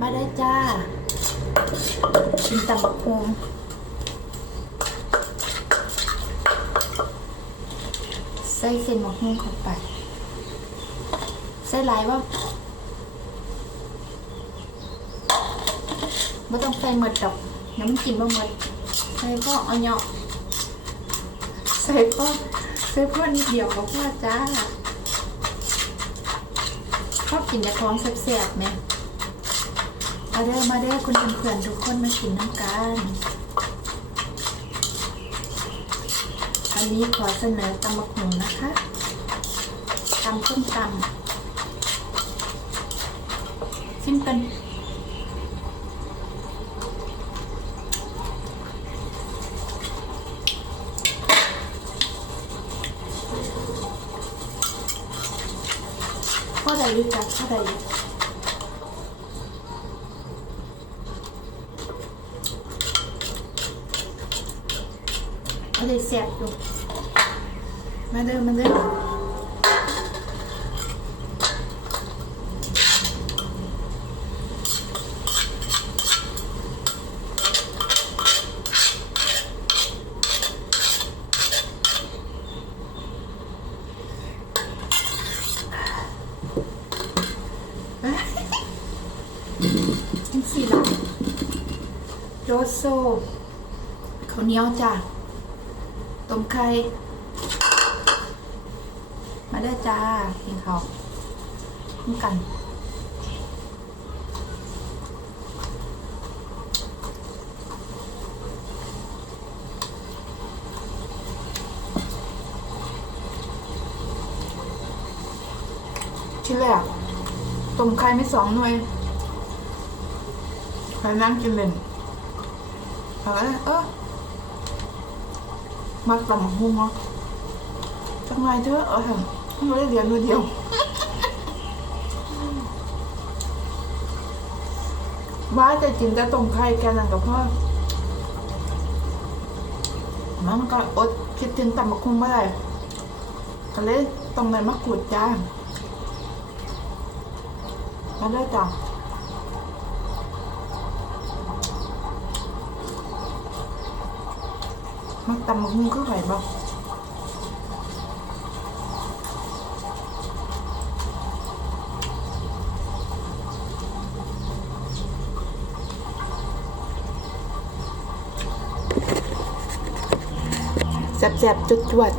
มาได้จ้ากินตำบักฮงใส่เส้นบักฮงเข้าไป ใส่หลายว่าไม่ต้องใส่หมดดอกน้ำมันกินบ่หมดใส่ก็เอาเหยาะใส่ก็ใส่พ่อนิดเดียวก็พอจ้าชอบกินยาท้องแซ่บๆไหม มาเด้อมาเด้อคุณเพื่อนๆทุกคนมากินน้ำกันวันนี้ขอเสนอตำบักหุ่งนะคะตำส้มตำซิมเป็นพ่อใดรู้จักพ่อใดรู้ อาเลยแสบอยู่มาเด้อมาเด้อจังสี่ละโรสโซข้าวเหนียวจ้า ต้มไข่มาได้อจ้ากินข้าวคุ้มกันชิ้นแรกต้มไข่ไม่สองหน่วยใครนั่งกินเล่นเอาไว้เออ มาตำหุงเนาะจังไงเถอะเออไม่ได้เรียนมือเดียวว่าจะกินแต่ต้มไข่แค่นั้นกับพ่อมันก็อดคิดถึงตำบักคุ้งไม่ได้ก็เลยต้องในมะกรูดจ้ามาได้จ้ะ มันตำบักหุ่งคือไปบ่แซ่บๆจุดจวด